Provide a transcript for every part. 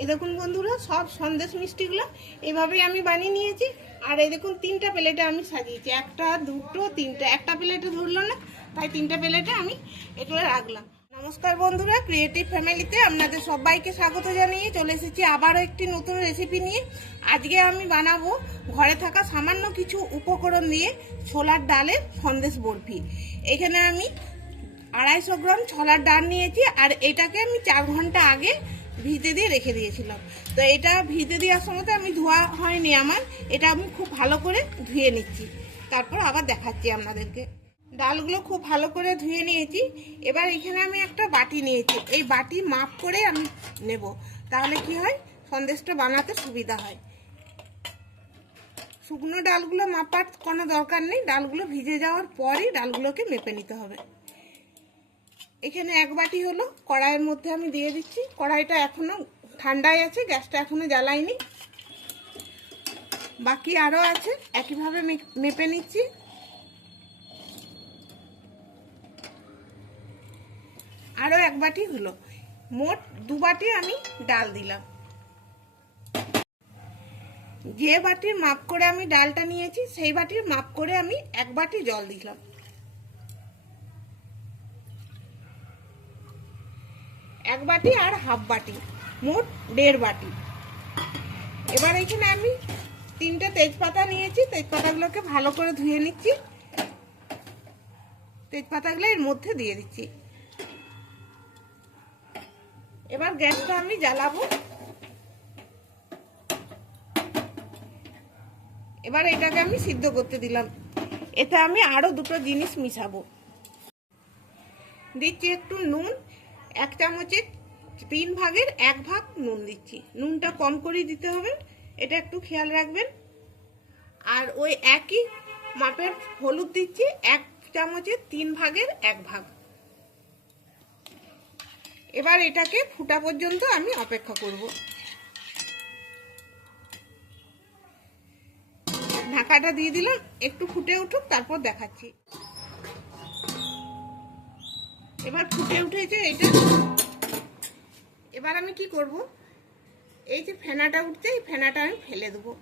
এই দেখুন বন্ধুরা, সব সন্দেশ মিষ্টিগুলো এভাবেই আমি বানিয়ে নিয়েছি। আর এই দেখুন, তিনটা প্লেটে আমি সাজিয়েছি। একটা, দুটো, তিনটা। একটা প্লেটে ধরলো না, তাই তিনটা প্লেটে আমি এগুলো রাখলাম। নমস্কার বন্ধুরা ক্রিয়েটিভ ফ্যামিলিতে আপনাদের সবাইকে স্বাগত জানিয়ে চলে এসেছি আবারও একটি নতুন রেসিপি নিয়ে। আজকে আমি বানাবো ঘরে থাকা সামান্য কিছু উপকরণ দিয়ে ছোলার ডালের সন্দেশ বরফি। এখানে আমি আড়াইশো গ্রাম ছোলার ডাল নিয়েছি, আর এটাকে আমি চার ঘণ্টা আগে ভিজে দিয়ে রেখে দিয়েছিলাম। তো এটা ভিজে দেওয়ার সময় তো আমি ধোয়া হয়নি আমার, এটা আমি খুব ভালো করে ধুয়ে নিচ্ছি। তারপর আবার দেখাচ্ছি আপনাদেরকে। ডালগুলো খুব ভালো করে ধুয়ে নিয়েছি। এবার এখানে আমি একটা বাটি নিয়েছি। এই বাটি মাপ করে আমি নেব। তাহলে কি হয়? সন্দেশটা বানাতে সুবিধা হয়। শুকনো ডালগুলো মাপার কোনো দরকার নেই। ডালগুলো ভিজে যাওয়ার পরই ডালগুলোকে মেপে নিতে হবে। এখানে এক বাটি হলো, কড়াইয়ের মধ্যে আমি দিয়ে দিচ্ছি। কড়াইটা এখনও ঠান্ডায় আছে, গ্যাসটা এখনও জ্বালাইনি। বাকি আরও আছে, একইভাবে মেপে নিচ্ছি। আরও এক বাটি হলো। মোট দু বাটি আমি ডাল দিলাম। যে বাটির মাপ করে আমি ডালটা নিয়েছি, সেই বাটির মাপ করে আমি এক বাটি জল দিলাম। এক বাটি আর হাফ বাটি, মোট দেড় বাটি। এবার এখানে আমি তিনটে তেজপাতা নিয়েছি, তেজপাতাগুলোকে ভালো করে ধুয়ে নিচ্ছি। তেজপাতাগুলো এর মধ্যে দিয়ে দিচ্ছি। এবার গ্যাসটা আমি জ্বালাবো। এবার এটাকে আমি সিদ্ধ করতে দিলাম। এতে আমি আরও দুটো জিনিস মিশাবো। দিচ্ছি একটু নুন। এক চামচের তিন ভাগের এক ভাগ নুন দিচ্ছি। নুনটা কম করে দিতে হবে, এটা একটু খেয়াল রাখবেন। আর ওই একই মাপের হলুদ দিচ্ছি, এক চামচের তিন ভাগের এক ভাগ। এবার এটাকে ফুটা পর্যন্ত আমি অপেক্ষা করব। ঢাকাটা দিয়ে দিলাম, একটু ফুটে উঠুক, তারপর দেখাচ্ছি। এবার ফুটে উঠেছে এটা, এবার আমি কি করব? এই যে ফেনাটা উঠছে, এই ফেনাটা আমি ফেলে দেবো।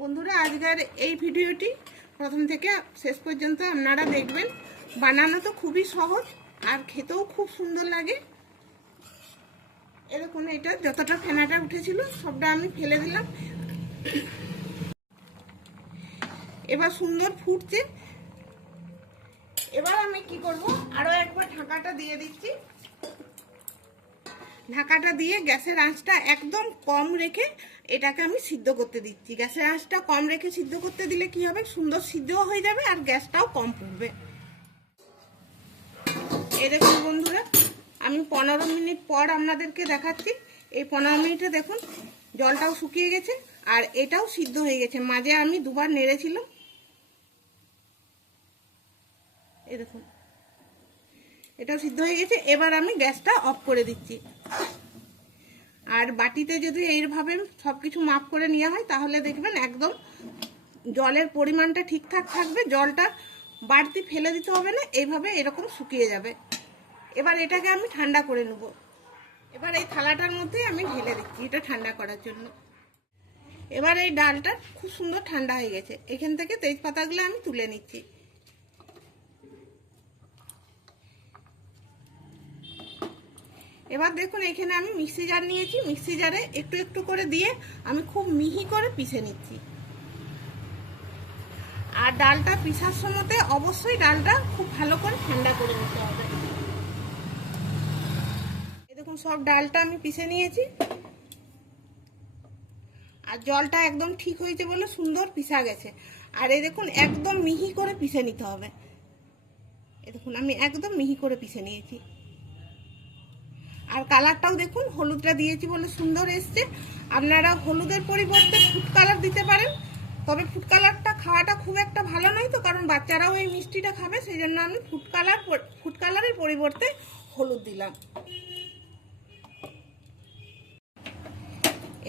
বন্ধুরা, আজকের এই ভিডিওটি প্রথম থেকে শেষ পর্যন্ত আপনারা দেখবেন। বানানো তো খুবই সহজ আর খেতেও খুব সুন্দর লাগে। এরকম এটা যতটা ফেনাটা উঠেছিল, সবটা আমি ফেলে দিলাম। এবার সুন্দর ফুটছে। এবার আমি কি করব? আরও একবার ঢাকাটা দিয়ে দিচ্ছি। ঢাকাটা দিয়ে গ্যাসের আঁচটা একদম কম রেখে এটাকে আমি সিদ্ধ করতে দিচ্ছি। গ্যাসের আঁচটা কম রেখে সিদ্ধ করতে দিলে কি হবে? সুন্দর সিদ্ধও হয়ে যাবে আর গ্যাসটাও কম পড়বে দেখুন বন্ধুরা আমি পনেরো মিনিট পর আপনাদেরকে দেখাচ্ছি। এই পনেরো মিনিটে দেখুন, জলটাও শুকিয়ে গেছে আর এটাও সিদ্ধ হয়ে গেছে। মাঝে আমি দুবার নেড়েছিলাম এই দেখুন, এটাও সিদ্ধ হয়ে গেছে। এবার আমি গ্যাসটা অফ করে দিচ্ছি। আর বাটিতে যদি এইভাবে সব কিছু মাপ করে নেওয়া হয়, তাহলে দেখবেন একদম জলের পরিমাণটা ঠিকঠাক থাকবে। জলটা বাড়তি ফেলে দিতে হবে না, এইভাবে এরকম শুকিয়ে যাবে। এবার এটাকে আমি ঠান্ডা করে নেব। এবার এই থালাটার মধ্যে আমি ঢেলে দিচ্ছি, এটা ঠান্ডা করার জন্য। এবার এই ডালটা খুব সুন্দর ঠান্ডা হয়ে গেছে। এখান থেকে তেজপাতাগুলো আমি তুলে নিচ্ছি। এবার দেখুন, এখানে আমি মিক্সি জার নিয়েছি। মিক্সি জারে একটু একটু করে দিয়ে আমি খুব মিহি করে পিষে নিচ্ছি। আর ডালটা পিসার সময়তে অবশ্যই ডালটা খুব ভালো করে ঠান্ডা করে নিতে হবে। সব ডালটা আমি পিষে নিয়েছি। আর জলটা একদম ঠিক হয়েছে বলে সুন্দর পিসা গেছে। আর এই দেখুন, একদম মিহি করে পিষে নিতে হবে। এই দেখুন, আমি একদম মিহি করে পিষে নিয়েছি। আর কালারটাও দেখুন, হলুদটা দিয়েছি বলে সুন্দর এসছে। আপনারা হলুদের পরিবর্তে ফুড কালার দিতে পারেন। তবে ফুড কালারটা খাওয়াটা খুব একটা ভালো নয় তো, কারণ বাচ্চারাও এই মিষ্টিটা খাবে। সেই জন্য আমি ফুড কালার ফুড কালারের পরিবর্তে হলুদ দিলাম।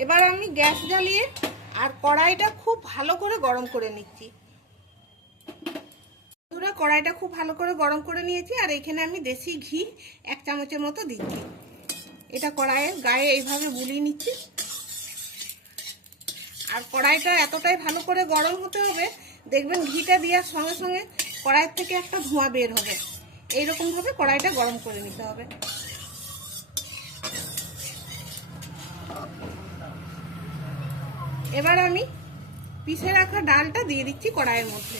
এবার আমি গ্যাস জ্বালিয়ে আর কড়াইটা খুব ভালো করে গরম করে নিচ্ছি। বন্ধুরা, কড়াইটা খুব ভালো করে গরম করে নিয়েছি আর এখানে আমি দেশি ঘি এক চামচের মতো দিচ্ছি। এটা কড়াইয়ের গায়ে এইভাবে বুলিয়ে নিচ্ছি। আর কড়াইটা এতটাই ভালো করে গরম হতে হবে, দেখবেন ঘিটা দেওয়ার সঙ্গে সঙ্গে কড়াইয়ের থেকে একটা ধোঁয়া বের হবে। এইরকমভাবে কড়াইটা গরম করে নিতে হবে। এবার আমি পিষে রাখা ডালটা দিয়ে দিচ্ছি কড়াইয়ের মধ্যে।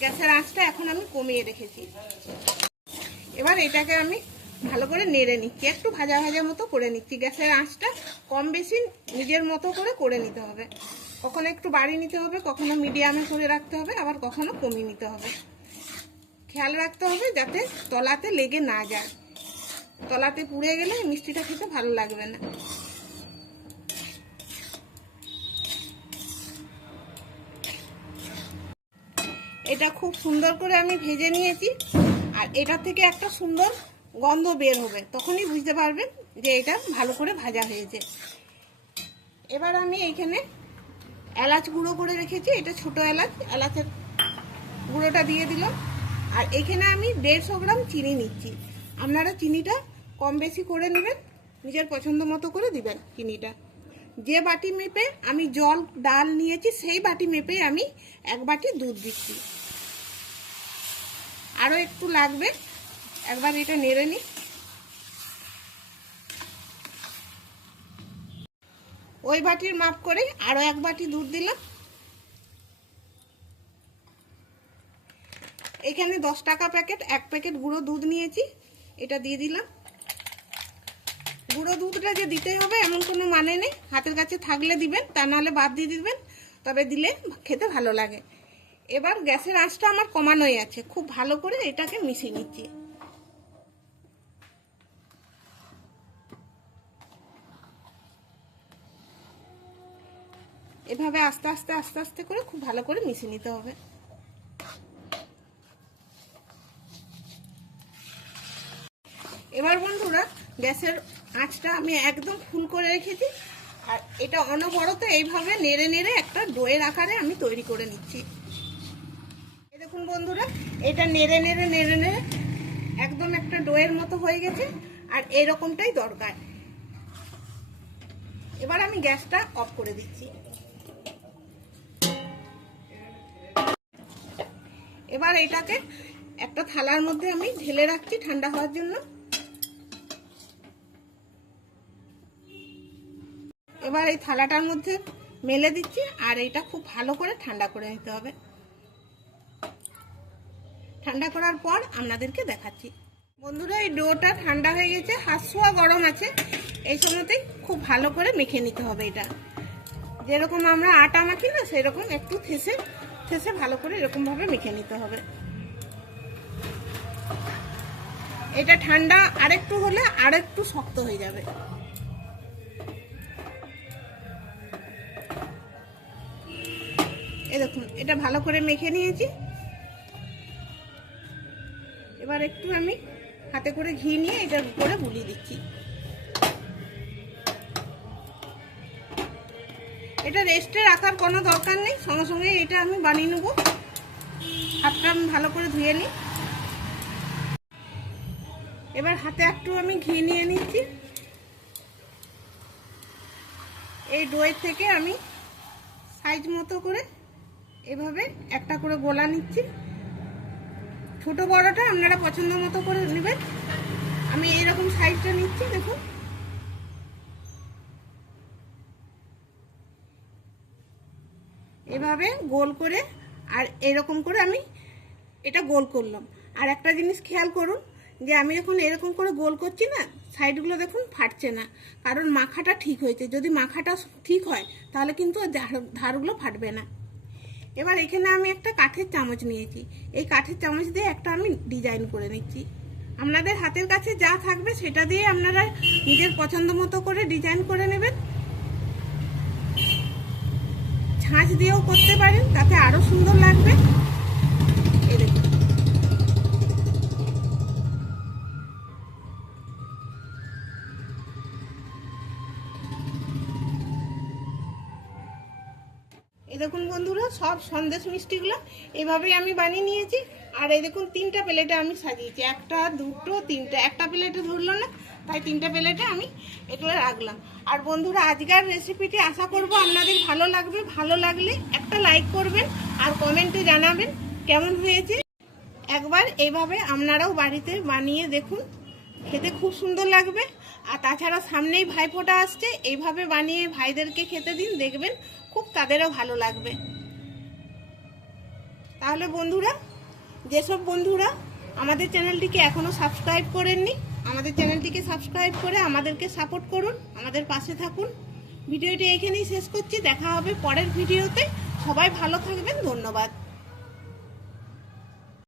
গ্যাসের আঁচটা এখন আমি কমিয়ে রেখেছি। এবার এটাকে আমি ভালো করে নেড়ে নিচ্ছি। একটু ভাজা ভাজা মতো করে নিচ্ছি। গ্যাসের আঁচটা কম বেশি নিজের মতো করে করে নিতে হবে। কখনো একটু বাড়িয়ে নিতে হবে, কখনো মিডিয়ামে করে রাখতে হবে, আবার কখনো কমিয়ে নিতে হবে। খেয়াল রাখতে হবে যাতে তলাতে লেগে না যায়। তলাতে পুড়ে গেলে মিষ্টিটা খেতে ভালো লাগবে না। এটা খুব সুন্দর করে আমি ভেজে নিয়েছি। আর এটা থেকে একটা সুন্দর গন্ধ বের হবে। তখনই বুঝতে পারবেন যে এটা ভালো করে ভাজা হয়েছে। এবার আমি এইখানে এলাচ গুঁড়ো করে রেখেছি। এটা ছোট এলাচ। এলাচের গুঁড়োটা দিয়ে দিলাম। আর এখানে আমি দেড়শো গ্রাম চিনি নিচ্ছি। আপনারা চিনিটা কম বেশি করে নেবেন। নিজের পছন্দ মতো করে দিবেন চিনিটা। যে বাটি মেপে আমি জল, ডাল নিয়েছি, সেই বাটি মেপে আমি এক বাটি দুধ দিচ্ছি। আরও একটু লাগবে, একবার এটা নেড়ে নিই। ওই বাটির মাপ করে আরও এক বাটি দুধ দিলাম। এখানে দশ টাকা প্যাকেট, এক প্যাকেট গুঁড়ো দুধ নিয়েছি, এটা দিয়ে দিলাম। গুঁড়ো দুধটা যে দিতে হবে এমন কোনো মানে নেই। হাতের কাছে থাকলে দিবেন, তা নাহলে বাদ দিয়ে দিবেন, তবে দিলে খেতে ভালো লাগে। এবার গ্যাসের আঁচটা আমার কমানোই আছে। খুব ভালো করে এটাকে মিশিয়ে নিচ্ছি। এভাবে আস্তে আস্তে আস্তে আস্তে করে খুব ভালো করে মিশিয়ে নিতে হবে। এবার বন্ধুরা, গ্যাসের আঁচটা আমি একদম ফুল করে রেখেছি। আর এটা অনবরত এইভাবে নেড়ে নেড়ে একটা ডোয়ের আকারে আমি তৈরি করে নিচ্ছি। দেখুন বন্ধুরা, এটা নেড়ে নেড়ে নেড়ে নেড়ে একদম একটা ডোয়ের মতো হয়ে গেছে, আর এরকমটাই দরকার। এবার আমি গ্যাসটা অফ করে দিচ্ছি। এবার এটাকে একটা থালার মধ্যে আমি ঢেলে রাখছি ঠান্ডা হওয়ার জন্য। এবার এই থালাটার মধ্যে মেলে দিচ্ছি, আর এটা খুব ভালো করে ঠান্ডা করে নিতে হবে। ঠান্ডা করার পর আপনাদেরকে দেখাচ্ছি। বন্ধুরা, এই ডোটা ঠান্ডা হয়ে গেছে, হাঁসুয়া গরম আছে, এই সময়তেই খুব ভালো করে মেখে নিতে হবে এটা। যেরকম আমরা আটা মাখি না, সেরকম একটু থেসে থেসে ভালো করে এরকমভাবে মেখে নিতে হবে। এটা ঠান্ডা আরেকটু হলে আরেকটু শক্ত হয়ে যাবে। এ দেখুন, এটা ভালো করে মেখে নিয়েছি। এবার একটু আমি হাতে করে ঘি নিয়ে এটার উপরে বুলিয়ে দিচ্ছি। এটা রেস্টে রাখার কোনো দরকার নেই, সঙ্গে সঙ্গে এটা আমি বানিয়ে নেব। হাতটা আমি ভালো করে ধুয়ে নিই। এবার হাতে একটু আমি ঘি নিয়ে নিচ্ছি। এই ডোয়ের থেকে আমি সাইজ মতো করে এভাবে একটা করে গোলা নিচ্ছি। ছোট বড়টা আপনারা পছন্দ মতো করে নেবেন। আমি এইরকম সাইজটা নিচ্ছি, দেখুন। এভাবে গোল করে আর এরকম করে আমি এটা গোল করলাম। আর একটা জিনিস খেয়াল করুন যে আমি যখন এরকম করে গোল করছি না, সাইডগুলো দেখুন ফাটছে না, কারণ মাখাটা ঠিক হয়েছে। যদি মাখাটা ঠিক হয়, তাহলে কিন্তু ধারগুলো ফাটবে না। এবার এখানে আমি একটা কাঠের চামচ নিয়েছি। এই কাঠের চামচ দিয়ে একটা আমি ডিজাইন করে নিচ্ছি। আপনাদের হাতের কাছে যা থাকবে সেটা দিয়ে আপনারা নিজের পছন্দ মতো করে ডিজাইন করে নেবেন। ছাঁচ দিয়েও করতে পারেন, তাতে আরও সুন্দর লাগবে। সব সন্দেশ মিষ্টিগুলো এভাবেই আমি বানিয়ে নিয়েছি। আর এই দেখুন, তিনটা প্লেটে আমি সাজিয়েছি। একটা, দুটো, তিনটা। একটা প্লেটে ধরলো না, তাই তিনটা প্লেটে আমি এগুলো রাখলাম। আর বন্ধুরা, আজকের রেসিপিটি আশা করব আপনাদের ভালো লাগবে। ভালো লাগলে একটা লাইক করবেন আর কমেন্টে জানাবেন কেমন হয়েছে। একবার এইভাবে আপনারাও বাড়িতে বানিয়ে দেখুন। খেতে খুব সুন্দর লাগবে। আর তাছাড়া সামনেই ভাইফোঁটা আসছে। এইভাবে বানিয়ে ভাইদেরকে খেতে দিন, দেখবেন খুব তাদেরও ভালো লাগবে। তাহলে বন্ধুরা, যেসব বন্ধুরা আমাদের চ্যানেলটিকে এখনও সাবস্ক্রাইব করেননি, আমাদের চ্যানেলটিকে সাবস্ক্রাইব করে আমাদেরকে সাপোর্ট করুন, আমাদের পাশে থাকুন। ভিডিওটি এখানেই শেষ করছি, দেখা হবে পরের ভিডিওতে। সবাই ভালো থাকবেন, ধন্যবাদ।